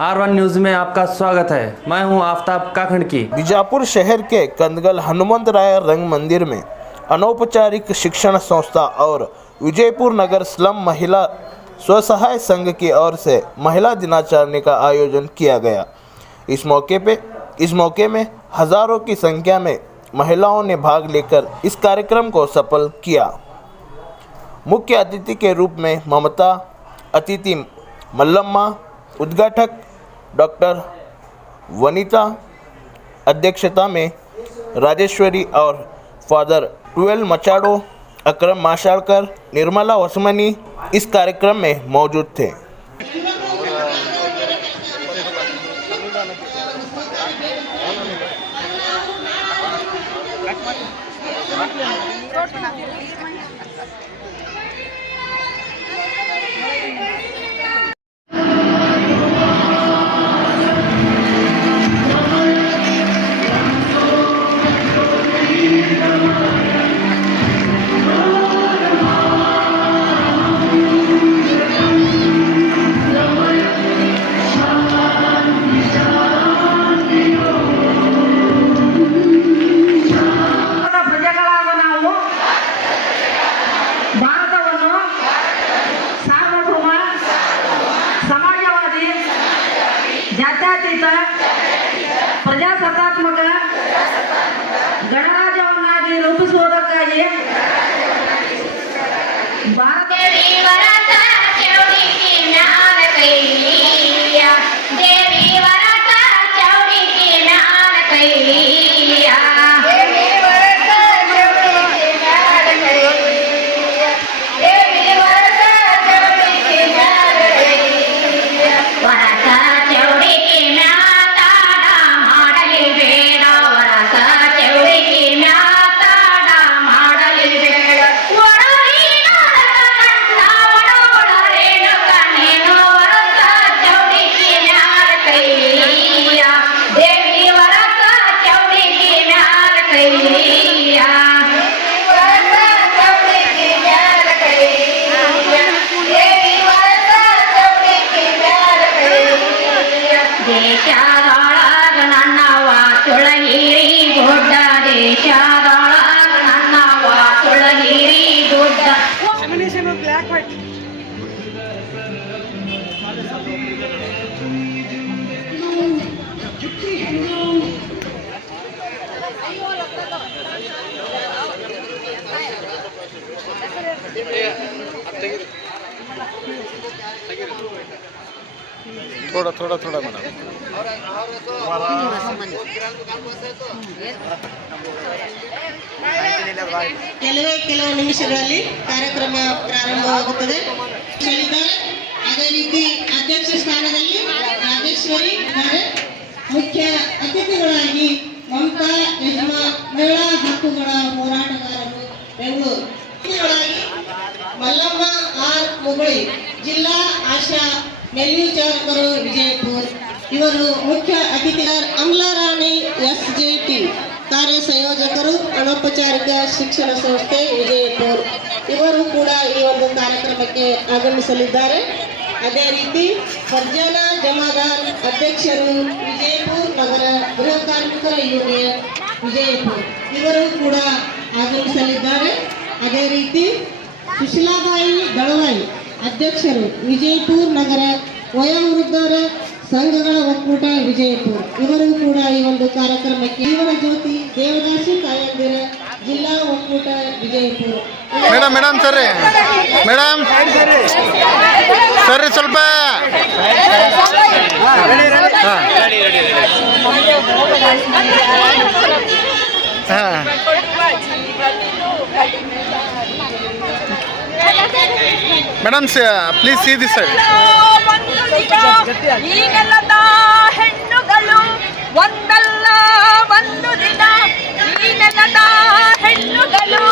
R1 news में आपका स्वागत है। मैं हूं आफ्ताब काखड़की। बीजापुर शहर के कंदगल हनुमंतराय रंग मंदिर में अनौपचारिक शिक्षण संस्था और विजयपुर नगर स्लम महिला स्वसहाय संघ की ओर से महिला दिनाचरण का आयोजन किया गया। इस मौके में हजारों की संख्या में महिलाओं ने भाग लेकर इस कार्यक्रम को सफल किया। मुख्य अतिथि के रूप में ममता, अतिथि मल्लम्मा, उद्घाटक डॉक्टर वनिता, अध्यक्षता में राजेश्वरी और फादर ट्वेल मचाडो, अकरम माशाड़कर, निर्मला वसमनी इस कार्यक्रम में मौजूद थे। ಜಾತ್ಯತೀತ ಪ್ರಜಾಸತ್ತಾತ್ಮಕ ಗಣರಾಜ್ಯವನ್ನಾಗಿ ರೂಪಿಸುವುದಕ್ಕಾಗಿ ಭಾರತ थोड़ा मैडम ಕೆಲವು ನಿಮಿಷಗಳಲ್ಲಿ ಕಾರ್ಯಕ್ರಮ ಪ್ರಾರಂಭವಾಗುತ್ತದೆ. ಅದೇ ರೀತಿ ಅಧ್ಯಕ್ಷ ಸ್ಥಾನದಲ್ಲಿ ರಾಜೇಶ್ವರಿ ಇದ್ದಾರೆ. ಮುಖ್ಯ ಅತಿಥಿಗಳಾಗಿ ಮಮತಾ ಯಜಮಾ, ಮಹಿಳಾ ಹಕ್ಕುಗಳ ಹೋರಾಟಗಾರರು ಬೆಂಗಳೂರು, ಅತಿಥಿಗಳಾಗಿ ಮಲ್ಲಮ್ಮ ಆರ್ ಮುಗುಳಿ, ಜಿಲ್ಲಾ ಆಶಾ ಮೇಲ್ವಿಚಾರಕರು ವಿಜಯಪುರ. ಇವರು ಮುಖ್ಯ ಅತಿಥಿಗಳು. ಅಮಲಾರಾಣಿ SJT ಕಾರ್ಯ ಸಂಯೋಜಕರು ಅನೌಪಚಾರಿಕ ಶಿಕ್ಷಣ ಸಂಸ್ಥೆ ವಿಜಯಪುರ. ಇವರು ಕೂಡ ಈ ಒಂದು ಕಾರ್ಯಕ್ರಮಕ್ಕೆ ಆಗಮಿಸಲಿದ್ದಾರೆ. ಅದೇ ರೀತಿ ಫರ್ಜಾನಾ ಜಮಾದಾರ್ ಅಧ್ಯಕ್ಷರು ವಿಜಯಪುರ ನಗರ ಗೃಹ ಕಾರ್ಮಿಕರ ಯೂನಿಯನ್ ವಿಜಯಪುರ, ಇವರು ಕೂಡ ಆಗಮಿಸಲಿದ್ದಾರೆ. ಅದೇ ರೀತಿ ಸುಶೀಲಾಬಾಯಿ ದಳವಾಯಿ ಅಧ್ಯಕ್ಷರು ವಿಜಯಪುರ ನಗರ ವಯೋವೃದ್ಧರ ಸಂಘಗಳ ಒಕ್ಕೂಟ ವಿಜಯಪುರ, ಇವರು ಕೂಡ ಈ ಒಂದು ಕಾರ್ಯಕ್ರಮಕ್ಕೆ. ಜೀವನ ಜ್ಯೋತಿ ದೇವದಾಸಿ ತಾಯಂದಿರ ಜಿಲ್ಲಾ ಒಕ್ಕೂಟ ವಿಜಯಪುರ. ಮೇಡಮ್ ಸರಿ ಮೇಡಮ್ ಸರಿ ಸ್ವಲ್ಪ madam please see this side. ಈಗೆಲ್ಲದ ಹೆಣ್ಣುಗಳು ಒಂದಲ್ಲ ಒಂದು ದಿನ ಈ ನೆಲದ ಹೆಣ್ಣುಗಳು